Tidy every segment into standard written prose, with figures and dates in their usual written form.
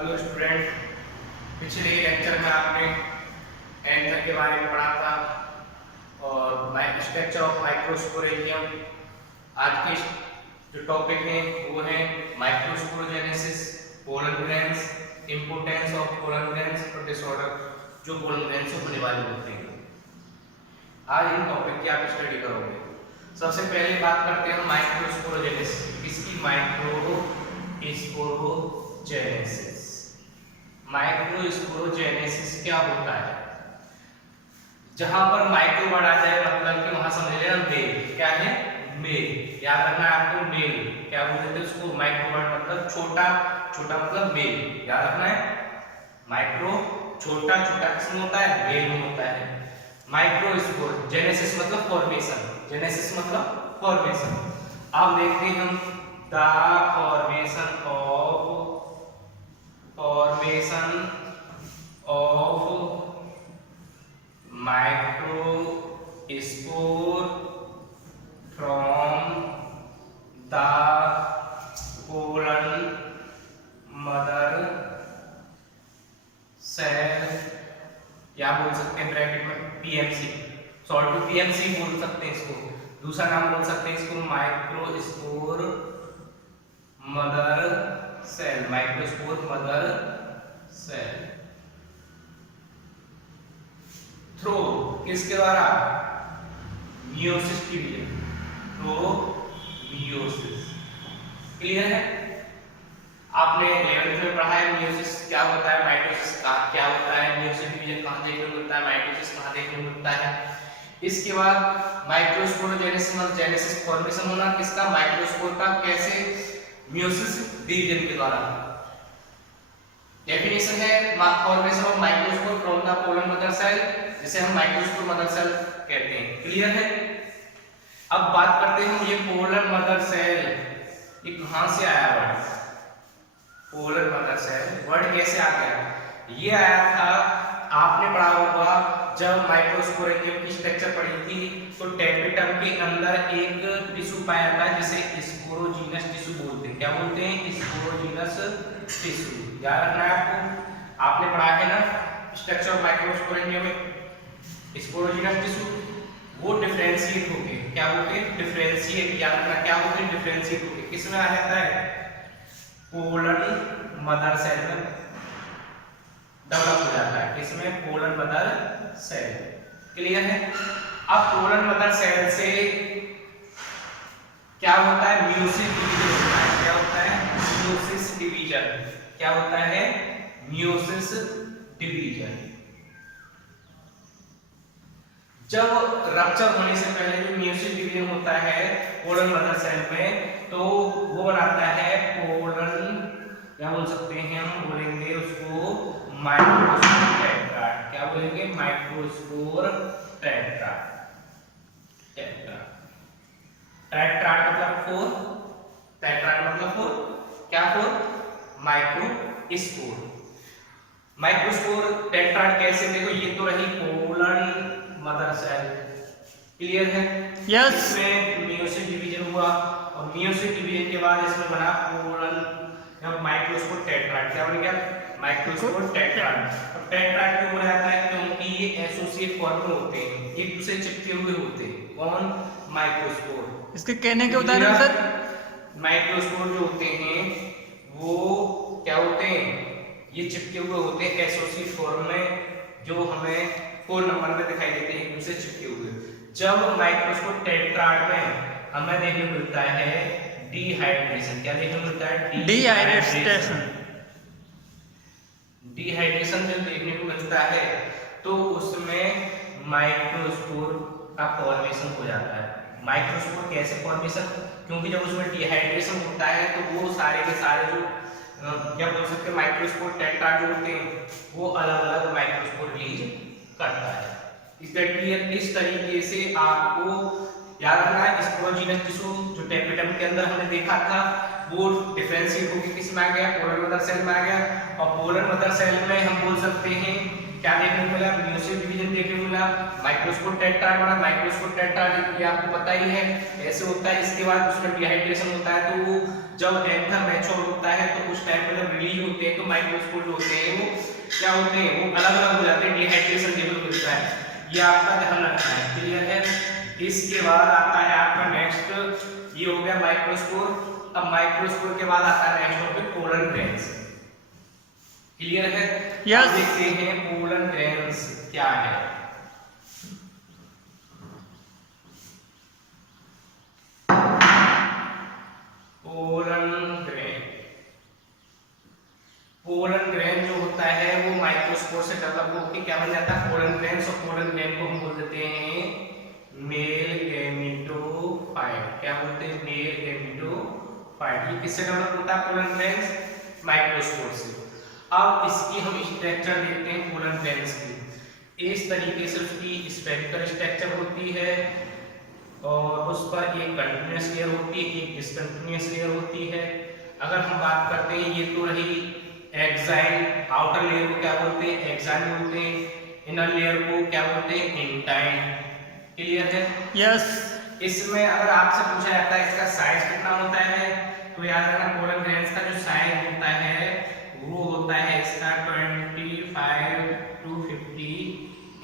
Hello student, पिछले lecture में आपने एंथर के बारे में पढ़ा था और स्ट्रक्चर ऑफ माइक्रोस्पोरेंजियम। आज के जो टॉपिक है वो है microsporogenesis, pollen grains, importance of pollen grains और डिसऑर्डर जो पोलन ग्रेन्स से होने वाले होते हैं। आज इन टॉपिक की आप स्टडी करोगे। सबसे पहले बात करते हैं माइक्रोस्पोरोजेनेसिस। इसकी माइक्रोस्पोरोजेनेसिस क्या होता है? जहां पर माइक्रो वर्ड आ जाए मतलब कि वहां समझ लेना मेल। क्या है? मेल। याद रखना है आपको। मेल क्या बोलते थे उसको? माइक्रो वर्ड मतलब छोटा, छोटा मतलब मेल। याद रखना है। माइक्रो छोटा, छोटा किसमें होता है? मेल में होता है। माइक्रोस्पोर जेनेसिस मतलब फॉर्मेशन। जेनेसिस मतलब फॉर्मेशन। अब देखते हैं हम the formation of microspore from the pollen mother cell. क्या बोल सकते हैं ब्रैकेट में? पीएमसी, शॉर्ट टू पीएमसी बोल सकते हैं इसको। दूसरा नाम बोल सकते हैं इसको microspore mother cell. Microspore mother cell through किसके द्वारा? Meiosis division. Through meiosis. Clear है? आपने 11th में पढ़ा है मियोसिस क्या होता है, माइटोसिस क्या होता है, मियोसिस डिवीजन कहां देखने को मिलता है, माइटोसिस कहां देखने को मिलता है। इसके बाद माइक्रोस्पोरोजेनेसिस मतलब जेनेसिस फॉर्मेशन होना किसका? माइक्रोस्पोर का। कैसे? मियोसिस डिवीजन के द्वारा। डेफिनेशन है formation of microspore from the pollen mother cell, जिसे हम माइक्रोस्पोर मदर सेल कहते हैं। क्लियर है? अब बात करते हैं ये पोलन मदर सेल ये कहां से आया word? Pollen mother cell word कैसे आ गया? ये आया था, आपने पढ़ा होगा जब माइक्रोस्पोरेंजियम की स्ट्रक्चर पढ़ी थी तो टेपिटम के अंदर एक टिश्यू पाया था जिसे स्पोरोजीनस टिश्यू बोलते हैं। क्या बोलते हैं? Sporogenous tissue. याद रखना है आपको। आपने पढ़ा है ना स्ट्रक्चर ऑफ माइक्रोस्पोरेंजियम में स्पोरोजीनस टिश्यू वो डिफरेंशिएट होके क्या होते? डिफरेंशिएट। याद रखना क्या होते? डिफरेंशिएट होके किसमें आ जाता है? पोलन मदर सेल में डेवलप हो जाता है। किसमें? Pollen mother cell. क्लियर है? अब पोलन मदर सेल से क्या होता है? मियोसिस डिवीजन होता है। क्या होता है? Meiosis division. क्या होता है? Meiosis division. जब रप्चर होने से पहले जो मियोसिस डिवीजन होता है पोलन मदर सेल में तो वो बनाता है पोलन, क्या बोल सकते हैं हम? बोलेंगे उसको माइक्रोस्पोर टेट्राड। क्या बोलेंगे? Microspore tetrad. टेट्राड मतलब 4। टेट्राड मतलब 4। क्या 4? माइक्रोस्पोर। माइक्रोस्पोर टेट्राड कैसे? देखो ये तो रही पोलन मदर सेल। क्लियर है? यस। इसमें मियोसिस डिवीजन हुआ और मियोसिस डिवीजन के बाद इसमें बना पोलन माइक्रोस्पोर टेट्राड। क्या बन गया? Microspore tetrad. और टेट्राड क्यों बना जाता है? क्योंकि ये एसोसिएट फॉर्म में होते हैं, एक दूसरे चिपके हुए होते हैं। कौन? माइक्रोस्पोर। इसके कहने के उदाहरण सर? माइक्रोस्पोर जो होते हैं वो क्या होते हैं? ये चिपके हुए होते हैं एसोसिएट फॉर्म में, जो हमें 4 नंबर में दिखाई देते हैं, एक दूसरे चिपके हुए। जब माइक्रोस्पोर टेट्राड में हमें देखने को मिलता है डिहाइड्रेशन। क्या देखने को मिलता है? डिहाइड्रेशन। डिहाइड्रेशन जब देखने को मिलता है तो उसमें माइक्रोस्पोर का फॉर्मेशन हो जाता है। माइक्रोस्पोर कैसे फॉर्मेशन? क्योंकि जब उसमें डिहाइड्रेशन होता है तो वो सारे के सारे जो क्या बोल सकते हैं माइक्रोस्पोर टेट्राड जो होते हैं वो अलग अलग माइक्रोस्पोर रिलीज करता है। इस तरीके से आपको याद रखना है स्पोरोजीनस टिश्यू जो टेपिटम के अंदर हमने देखा था वो डिफरेंशिएट होकर किस में आ गया? पोलन मदर सेल में आ गया। और पोलन मदर सेल में हम बोल सकते हैं क्या देखने को मिला, मियोसिस डिवीजन देखने को मिला, माइक्रोस्पोर टेट्राड बना, माइक्रोस्पोर टेट्राड ये आपको पता ही है ऐसे होता है। इसके बाद उसमें डिहाइड्रेशन होता है, तो जब एंथर मैच्योर होता है तो उस टाइम पर जब रिलीज होते हैं तो माइक्रोस्पोर जो होते हैं वो क्या होते हैं, वो अलग अलग हो जाते हैं, डिहाइड्रेशन लेवल मिलता है, ये आपका ध्यान रखना है। क्लियर है। इसके बाद आता है आपका नेक्स्ट, ये हो गया माइक्रोस्पोर। अब माइक्रोस्पोर के बाद आता है next topic pollen grains. Clear है। Yes. अब देखते हैं पोलन ग्रेन्स क्या है। पोलन ग्रेन, पोलन ग्रेन जो होता है वो माइक्रोस्पोर से डेवलप होकर क्या बन जाता है, पोलन ग्रेन्स। और पोलन ग्रेन को हम बोल देते हैं मेल गैमेटोफाइट। क्या बोलते हैं, मेल गैमेटोफाइट। ये किससे डेवलप होता है पोलन ग्रेन्स, माइक्रोस्पोर से। अब इसकी हम स्ट्रक्चर देखते हैं पोलन ग्रेन्स की। इस तरीके से उसकी स्फेरिकल स्ट्रक्चर होती है और उस पर एक कंटीन्यूअस लेयर होती है, एक डिसकंटीन्यूअस लेयर होती है। अगर हम बात करते हैं, ये तो रही एक्साइन, आउटर लेयर को क्या बोलते हैं, एक्साइन बोलते हैं, इनर लेयर को क्या बोलते हैं, इंटाइन। क्लियर है। यस। इसमें अगर आपसे पूछा जाता है इसका साइज कितना होता है, तो याद रखना पोलन ग्रेन्स का जो साइज होता है वो होता है इसका 25 to 50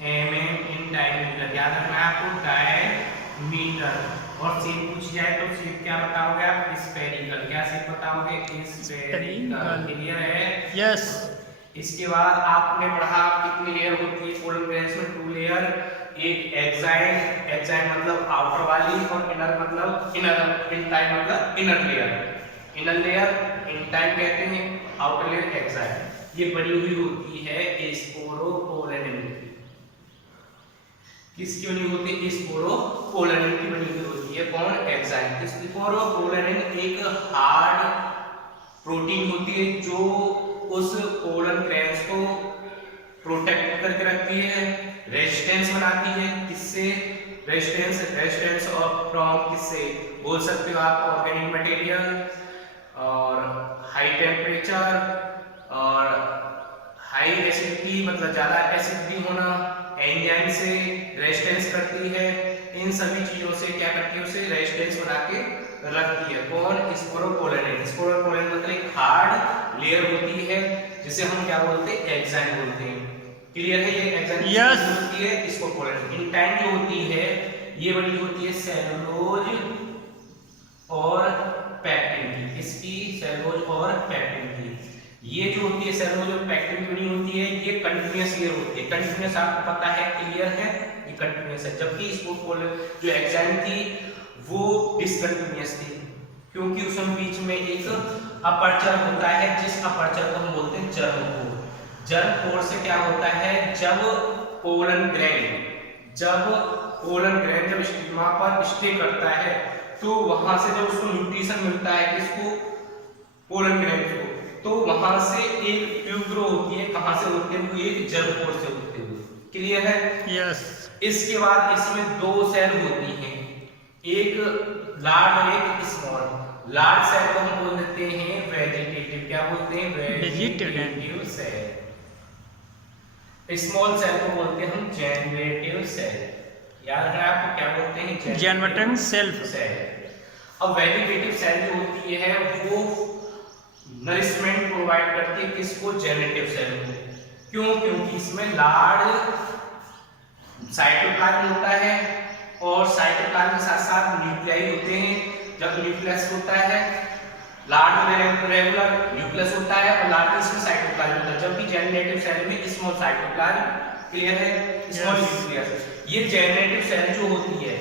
mm इन डायमीटर। याद रखना आपको डायमीटर। और शेप पूछ जाए तो शेप क्या बताओगे आप, स्फेरिकल। क्या शेप बताओगे, स्फेरिकल। क्लियर है। यस। इसके बाद आपने पढ़ा कितनी लेयर होती है पोलन ग्रेन्स में, 2 लेयर। एक एक्साइन, एक्साइन मतलब आउटर वाली, और इनर मतलब इनर, इंटाइन मतलब inner layer. Inner layer intine कहते हैं, आउटर लेयर एक्साइन। ये बनी हुई होती है स्पोरोपोलेनिन की। किसकी बनी होती है, स्पोरोपोलेनिन की बनी हुई होती है। कौन, एक्साइन। स्पोरोपोलेनिन एक हार्ड प्रोटीन होती है जो उस पोलन ग्रेन्स को प्रोटेक्ट करके रखती है, रेजिस्टेंस बनाती है। किससे, रेजिस्टेंस, रेजिस्टेंस ऑफ फ्रॉम किससे बोल सकते हो आप, ऑर्गेनिक मटेरियल और हाई टेम्परेचर और हाई एसिडिटी मतलब ज्यादा एसिडिटी होना, एंजाइम से रेजिस्टेंस करती है। इन सभी चीजों से क्या करती है, उसे रेजिस्टेंस बना के रखती है। कौन, स्पोरोपोलेनिन। स्पोरोपोलेनिन मतलब एक हार्ड लेयर होती है जिसे हम क्या बोलते हैं, एक्साइन बोलते हैं। क्लियर है। ये एक्साइन Yes. होती है, स्पोरोपोलेनिन। इंटाइन जो होती है ये बनी होती है सेलुलोज और पैक्टिन की। इसकी सेलुलोज और पैक्टिन की। ये जो होती है सेलुलोज और पैक्टिन की बनी होती है, ये कंटीन्यूअस लेयर होती है। कंटीन्यूअस आपको पता है, क्लियर है, ये कंटीन्यूअस है। जबकि स्पोरोपोलेनिन जो एक्साइन थी वो डिसकंटीन्यूअस थी, क्योंकि उसमें बीच में एक अपर्चर होता है, जिस अपर्चर को हम बोलते हैं जर्म पोर। जर्म पोर से क्या होता है, जब पोलन ग्रेन जब स्टिग्मा पर स्टे करता है तो वहां से जब उसको न्यूट्रिशन मिलता है, किसको, पोलन ग्रेन को, तो वहां से एक ट्यूब ग्रो होती है। कहां से होते हुए, एक जर्म पोर से होते हुए। क्लियर है। यस। इसके बाद इसमें 2 सेल होती हैं, एक लार्ज और एक स्मॉल। लार्ज सेल को हम बोल देते हैं वेजिटेटिव। क्या बोलते हैं, वेजिटेटिव सेल। स्मॉल सेल को बोलते हैं हम जेनरेटिव सेल। याद रखना आपको, क्या बोलते हैं, जनरेटिव सेल। अब वेजिटेटिव सेल जो होती है वो नरिशमेंट प्रोवाइड करती है, किसको, जेनरेटिव सेल को। क्यों, क्योंकि इसमें लार्ज साइटोप्लाज्म होता है और साइटोप्लाज्म के साथ साथ न्यूक्लियाई होते हैं। जब न्यूक्लियस होता है, लार्ज में रेगुलर न्यूक्लियस होता है और लार्ज में साइटोप्लाज्म होता है। जबकि जेनरेटिव सेल में स्मॉल साइटोप्लाज्म। क्लियर है, स्मॉल न्यूक्लियस। ये जेनरेटिव सेल जो होती है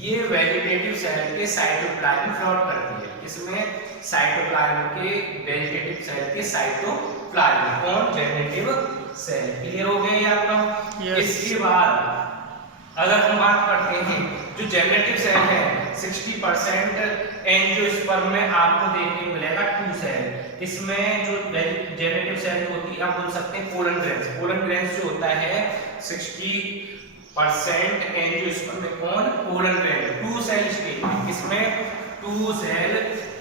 ये वेजिटेटिव सेल के साइटोप्लाज्म फ्लॉट करती है। इसमें साइटोप्लाज्म के, वेजिटेटिव सेल के साइटोप्लाज्म। कौन, जेनरेटिव सेल। क्लियर हो गया ये आपका। Yes. इसके बाद अगर हम बात करते हैं, जो जेनरेटिव सेल है 60% एंजियोस्पर्म में आपको देखने को मिलेगा 2 सेल। इसमें जो जेनरेटिव सेल होती है, आप बोल सकते हैं पोलन ग्रेन्स। पोलन ग्रेन्स जो होता है 60% एंजियोस्पर्म में, कौन, पोलन ग्रेन। 2 सेल स्टेज में। इसमें 2 सेल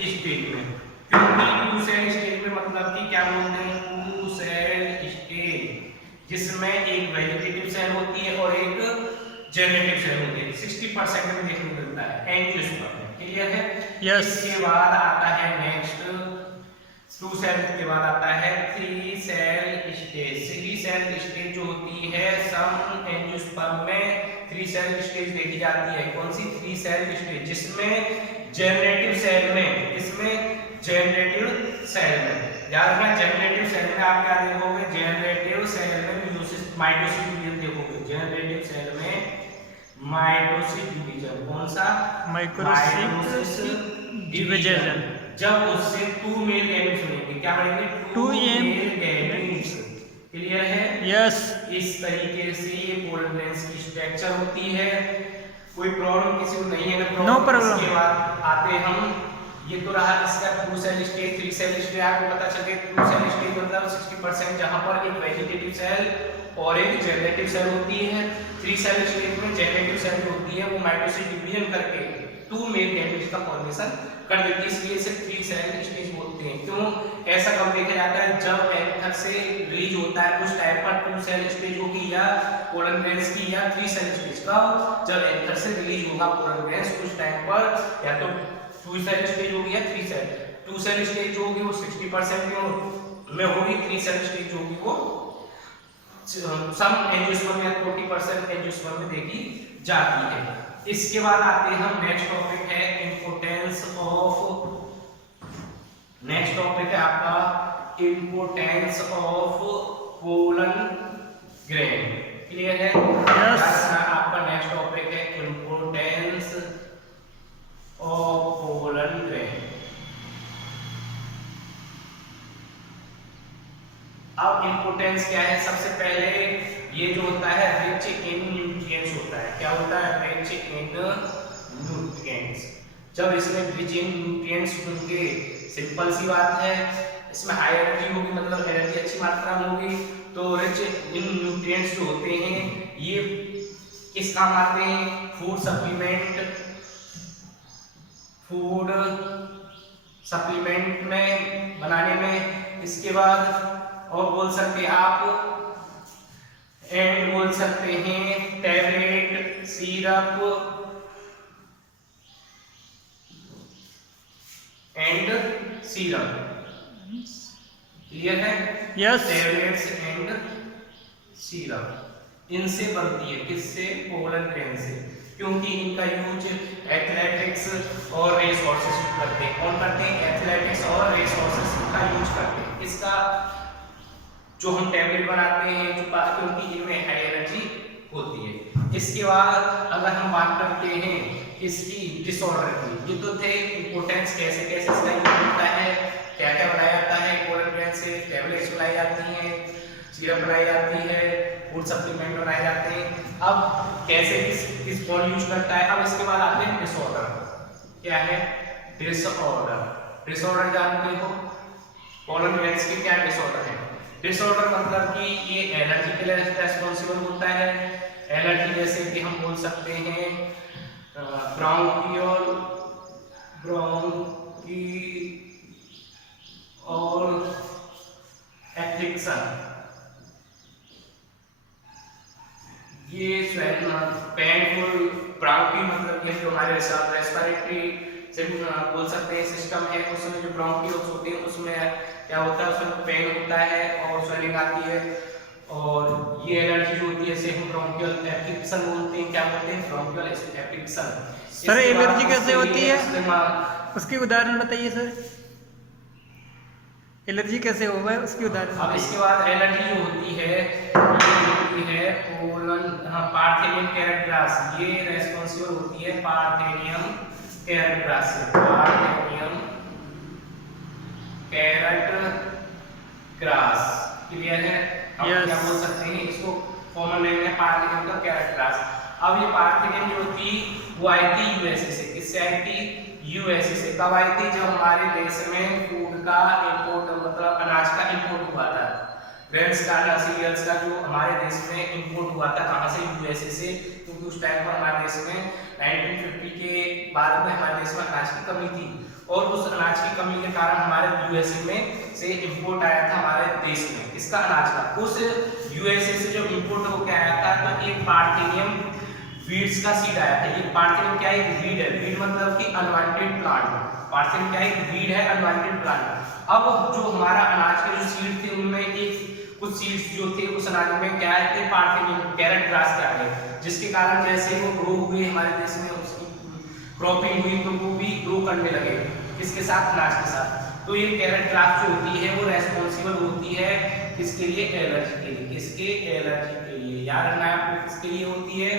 स्टेज में। क्योंकि 2 सेल स्टेज में मतलब कि क्या बोलते हैं, 2 सेल स्टेज। जिसमें एक वेजिटेटिव सेल होती है और एक जेनरेटिव सेल होती है। 60% में देखने को मिलता है एंजियोस्पर्म में। क्लियर है? Yes. इसके बाद आता है नेक्स्ट 2 सेल के बाद आता है 3 सेल स्टेज। 3 सेल स्टेज जो होती है सम एंजियोस्पर्म में 3 सेल स्टेज देखी जाती है। कौन सी 3 सेल स्टेज? जिसमें जेनरेटिव सेल में, इसमें जेनरेटिव सेल में याद रखना, जेनरेटिव सेल में आप क्या देखोगे? जेनरेटिव सेल में मियोसिस माइटोसिस डिवीजन देखोगे। जेनरेटिव सेल में माइटोसिस डिवीजन। कौन सा? Mitosis division. जब उससे 2 मेल गैमेट्स बनेंगे, क्या बनेंगे? 2 मेल गैमेट्स। क्लियर है? यस। इस तरीके से ये पोलन ग्रेन्स की स्ट्रक्चर होती है। कोई प्रॉब्लम किसी को नहीं है? No problem. इसके बाद आते हम, ये तो रहा इसका 2 सेल स्टेज। 3 सेल स्टेज आपको पता चल गया। 2 सेल स्टेज मतलब 60% जहां पर एक वेजिटेटिव सेल और एक जेनरेटिव सेल होती है। 3 सेल स्टेज में जेनरेटिव सेल जो होती है वो माइटोसिस डिवीजन करके 2 मेल गैमेट्स का फॉर्मेशन कर देती है, इसलिए इसे 3 सेल स्टेज बोलते हैं। क्यों ऐसा कब देखा जाता है? जब एंथर से रिलीज होता है उस टाइम पर 2 सेल स्टेज होगी या पोलन ग्रेन्स की, या 3 सेल स्टेज का। जब एंथर से रिलीज होगा पोलन ग्रेन्स उस टाइम पर या तो 2 सेल स्टेज होगी या 3 सेल। 2 सेल स्टेज जो होगी वो 60% में होगी। 3 सेल स्टेज जो होगी वो सम एंजियोस्पर्म या 40% एंजियोस्पर्म में देखी जाती है। इसके बाद आते हैं हम नेक्स्ट टॉपिक है इंपोर्टेंस ऑफ, नेक्स्ट टॉपिक है आपका importance of pollen grain. Clear है? Yes. आपका नेक्स्ट टॉपिक है इंपोर्टेंस ऑफ पोलन ग्रेन। अब इंपोर्टेंस क्या है? सबसे पहले ये जो होता है रिच इन न्यूट्रिएंट्स होता है। क्या होता है? Rich in nutrients. जब इसमें रिच इन न्यूट्रिएंट्स होंगे, सिंपल सी बात है, इसमें हाई एनर्जी होगी, मतलब एनर्जी अच्छी मात्रा में होगी। तो रिच इन न्यूट्रिएंट्स जो होते हैं ये किस काम आते हैं? फूड सप्लीमेंट में बनाने में। इसके बाद और बोल सकते हैं आप, एंड बोल सकते हैं tablet, syrup and syrup. Clear है? यस। टैबलेट्स एंड सिरप इनसे बनती है। किससे? पोलन ग्रेन से। क्योंकि इनका यूज एथलेटिक्स और रेस हॉर्सेस करते हैं। कौन करते हैं? एथलेटिक्स और रेस हॉर्सेस का यूज करते हैं। इसका जो हम टैबलेट बनाते हैं जो क्योंकि इनमें हाई एनर्जी होती है। इसके बाद अगर हम बात करते हैं इसकी डिसऑर्डर की, ये तो थे इंपोर्टेंस कैसे कैसे इसका यूज होता है, क्या क्या बनाया जाता है पोलन ग्रेन से। टैबलेट्स बनाई जाती हैं, सिरप बनाई जाती है, फूड सप्लीमेंट बनाए जाते हैं। अब कैसे किस कौन यूज करता है? अब इसके बाद आते हैं डिसऑर्डर। क्या है? डिसऑर्डर जानते हो? पोलन ग्रेन्स के क्या डिसऑर्डर है? डिसऑर्डर मतलब कि ये एनर्जी के लिए रेस्पॉन्सिबल होता है। एनर्जी जैसे कि हम बोल सकते हैं ब्रोंकियल और एफ्लिक्शन। ये पेनफुल ब्रोंकी मतलब कि जो हमारे रेस्पिरेटरी से बोल सकते हैं सिस्टम है, उसमें जो ब्रोंकियल्स होते हैं उसमें क्या होता है? उसमें पेन होता है और स्वेलिंग आती है। और ये एनर्जी जो होती है इसे हम ब्रोंकियल एफ्लिक्शन बोलते हैं। क्या बोलते हैं? Bronchial affliction. सर एलर्जी कैसे होती है? उसकी उदाहरण बताइए सर। एलर्जी कैसे होगा है उसकी उदाहरण। अब इसके बाद एलर्जी जो होती है ये होती है पोलन पार्थेनियम कैरेक्टरास। ये रेस्पॉन्सिबल होती है पार्थेनियम कैरेक्टरास से। पार्थेनियम कैरेक्टरास। क्लियर है? हम क्या बोल सकते हैं इसको? कॉमन नेम है पार्थेनियम का कैरेक्टरास। अब ये पार्थेनियम जो थी वो आई थी यूएसए से। किससे आई थी? यूएसए से। कब आई थी? जब हमारे देश में फूड का इंपोर्ट मतलब अनाज का इंपोर्ट हुआ था। ग्रेन्स का या सीरियल्स का जो हमारे देश में इंपोर्ट हुआ था, कहाँ से? यूएसए से, क्योंकि उस टाइम पर हमारे देश में 1950 के बाद में हमारे देश में अनाज की कमी थी और उस अनाज की कमी के कारण हमारे यूएसए में से इंपोर्ट आया था हमारे देश में किसका? अनाज का। उस यूएसए से जो इंपोर्ट होकर आया था तो एक पार्थेनियम वीड्स का सीड आया था। ये पार्थेनियम क्या है? एक वीड है। वीड मतलब कि अनवांटेड प्लांट। पार्थेनियम क्या है? एक वीड है, अनवांटेड प्लांट। अब जो हमारा अनाज के जो सीड थे उनमें एक कुछ सीड्स जो थे उस अनाज में क्या थे? पार्थेनियम, कैरेट ग्रास के आए, जिसके कारण जैसे वो ग्रो हुए हमारे देश में, उसकी क्रॉपिंग हुई तो वो भी ग्रो करने लगे। किसके साथ? अनाज के साथ। तो ये कैरेट ग्रास जो होती है वो रेस्पॉन्सिबल होती है किसके लिए? एलर्जी के लिए। किसके? एलर्जी के लिए। याद रखना है आपको, किसके लिए होती है?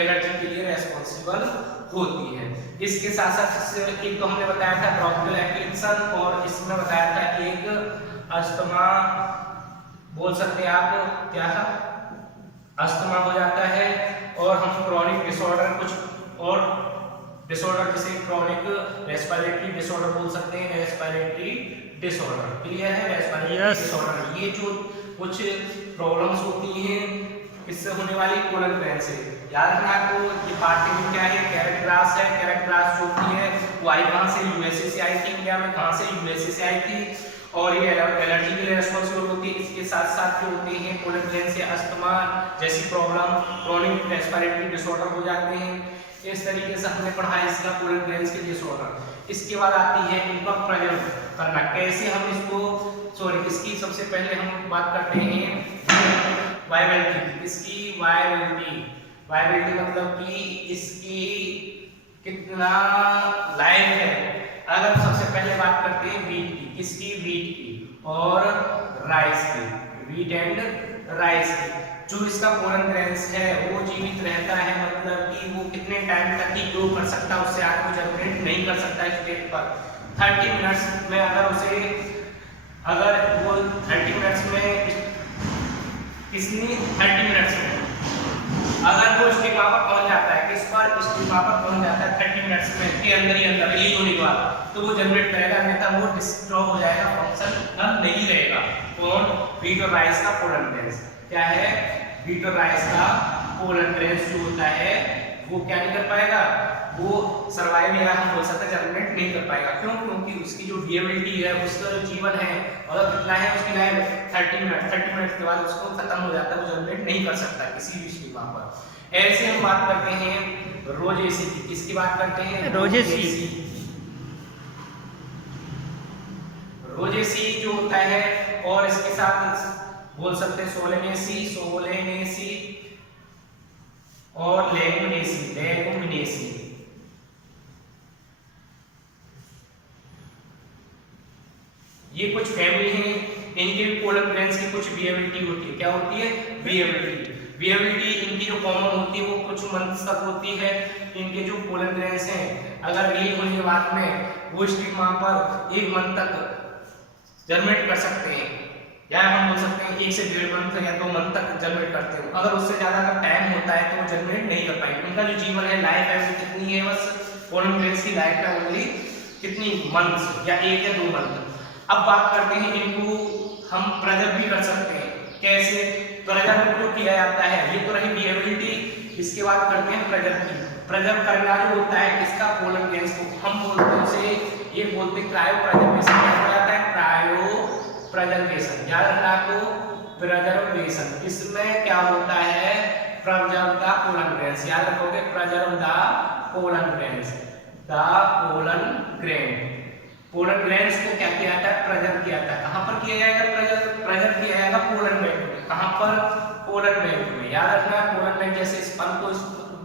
एलर्जी के लिए रेस्पॉन्सिबल होती है। इसके साथ साथ एक तो हमने बताया था ब्रोंकियल एफ्लिक्शन और इसमें बताया था एक अस्थमा, बोल सकते हैं आप क्या? अस्थमा हो जाता है। और हम क्रॉनिक डिसऑर्डर, कुछ और डिसऑर्डर जैसे क्रॉनिक रेस्पिरेटरी डिसऑर्डर बोल सकते हैं, रेस्पिरेटरी डिसऑर्डर। क्लियर है? रेस्पिरेटरी डिसऑर्डर, ये जो कुछ प्रॉब्लम्स होती हैं इससे होने वाली पोलन ग्रैंड से। याद रखना आपको, ये पार्थेनियम क्या है? कैरेट ग्रास है। कैरेट ग्रास जो होती है वो आई कहाँ से? यूएसए से आई थी। इंडिया में कहाँ से? यूएसए से आई थी और ये एलर्जी के लिए रेस्पॉन्सिबल होती है। इसके साथ साथ जो होते हैं पोलन ग्रैंड से अस्थमा जैसी प्रॉब्लम, क्रॉनिक रेस्पिरेटरी डिसऑर्डर हो जाते हैं। इस तरीके से हमने पढ़ा है इसका पोलन ग्रैंड्स के डिसऑर्डर। इसके बाद आती है इनका प्रेजेंट करना, कैसे हम इसको, सॉरी इसकी सबसे पहले हम बात करते हैं वायबिलिटी। इसकी वायबिलिटी, वायबिलिटी मतलब कि इसकी कितना लाइफ है। अगर सबसे पहले बात करते हैं वीट की, किसकी? वीट की और राइस की, वीट एंड राइस की। जो इसका पोलन ग्रैंड्स है वो जीवित रहता है, मतलब कि वो कितने टाइम तक ही ग्रो कर सकता है, उससे आगे जनरेट नहीं कर सकता है स्टेट पर। 30 मिनट्स में अगर उसे, अगर वो 30 मिनट्स में कितनी 30 मिनट्स में अगर वो स्टिग्मा पर पहुंच जाता है, किस पर? स्टिग्मा पर पहुंच जाता है 30 मिनट्स में के अंदर ही अंदर रिलीज होने के बाद, तो वो जनरेट करेगा, अन्यथा वो डिस्ट्रॉय हो जाएगा, फंक्शन नहीं रहेगा। कौन? वीट और राइस का पोलन ग्रैंड्स क्या है? वीट और राइस का पोलन ग्रैंड्स जो होता है वो क्या नहीं कर पाएगा? वो सर्वाइव या हम बोल सकते हैं जनरेट नहीं कर पाएगा। क्यों? क्योंकि उसकी जो विएबिलिटी है, उसका जो जीवन है और कितना है उसकी लाइफ 30 मिनट, 30 मिनट के बाद उसको खत्म हो जाता है, वो जनरेट नहीं कर सकता किसी भी स्टिग्मा पर। ऐसे हम बात करते हैं रोजेसी की। किसकी बात करते हैं? रोजेसी। रोजेसी जो होता है, और इसके साथ बोल सकते हैं सोलेनेसी, सोलेनेसी और लेगुमिनेसी, लेगुमिनेसी। ये कुछ फैमिली है, इनके भी पोलन ग्रैंड्स की कुछ विएबिलिटी होती है। क्या होती है? विएबिलिटी। विएबिलिटी इनकी जो कॉमन होती है वो कुछ मंथ्स तक होती है। इनके जो पोलन ग्रैंड्स हैं अगर रिलीज होने के बाद में वो स्टिग्मा पर 1 मंथ तक जर्मिनेट कर सकते हैं, या हम बोल सकते हैं 1 से 1.5 मंथ या 2 मंथ तक जर्मिनेट करते हैं। अगर उससे ज्यादा का टाइम होता है तो वो जर्मिनेट नहीं कर पाएंगे। उनका जो जीवन है, लाइफ है, वो कितनी है? बस पोलन ग्रैंड्स की लाइफ है ओनली कितनी? मंथ्स, या 1 या 2 मंथ। अब बात करते हैं इनको हम प्रिजर्व भी कर सकते हैं। कैसे प्रिजर्व जो किया जाता है? ये तो रही विएबिलिटी। इसके बाद करते हैं प्रिजर्व की। प्रिजर्व करना जो होता है किसका? पोलन ग्रैंड्स को हम बोलते हैं उसे, ये बोलते हैं क्रायो प्रिजर्वेशन। क्या हो जाता है? Cryopreservation. याद रखना आपको, प्रिजर्वेशन। इसमें क्या होता है? Preserve the pollen grains. याद रखोगे, preserve the pollen grains, the pollen grain. Pollen grains को क्या किया जाता है? प्रिजर्व किया जाता है। कहां पर किया जाएगा? प्रिजर्व किया जाएगा पोलन बैंक में। कहां पर? पोलन बैंक में। याद रखना, पोलन बैंक जैसे स्पर्म को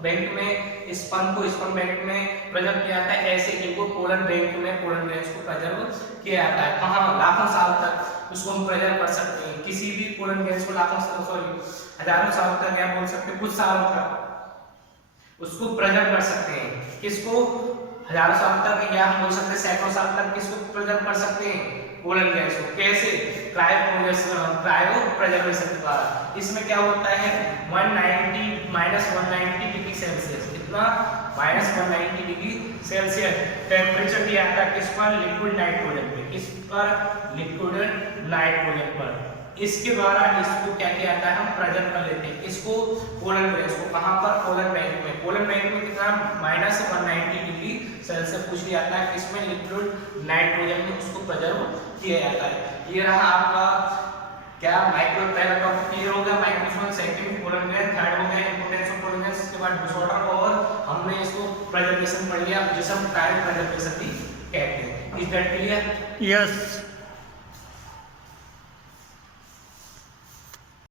बैंक में, स्पर्म को स्पर्म बैंक में प्रिजर्व किया जाता है, ऐसे इनको पोलन बैंक में पोलन ग्रैंड्स को प्रिजर्व किया जाता है। कहां? लाखों साल तक उसको हम प्रिजर्व कर सकते हैं। किसी भी पोलन ग्रैंड्स को लाखों साल, सॉरी हजारों साल तक, या बोल सकते हैं कुछ सालों तक उसको प्रिजर्व कर सकते हैं। किसको? हजारों साल तक, या हम बोल सकते हैं सैकड़ों साल तक किसको प्रिजर्व कर सकते हैं? पोलन ग्रैंड्स को। कैसे? क्रायो प्रिजर्वेशन द्वारा। इसमें क्या होता है? -190 डिग्री सेल्सियस, कितना? -190 डिग्री सेल्सियस टेम्परेचर दिया जाता है। किस पर? लिक्विड नाइट्रोजन पे। किस पर? लिक्विड नाइट्रोजन पर। इसके द्वारा इसको क्या किया जाता है, हम प्रेजेंट कर लेते हैं इसको पोलर ग्रेस को। कहां पर, पोलर बैंक में। पोलर बैंक में कितना -190 डिग्री सेल्सियस पूछ लिया जाता है, इसमें लिक्विड नाइट्रोजन में उसको प्रिजर्व किया जाता है। ये रहा आपका क्या माइक्रो, पहला टॉपिक क्लियर हो गया microscope, second polar grace, third हो गया इंपोर्टेंस ऑफ पोलर ग्रेस, इसके बाद डिसऑर्डर और हमने इसको प्रेजेंटेशन पढ़ लिया जिसे हम टाइम प्रेजेंटेशन भी कहते हैं। Is that clear? यस।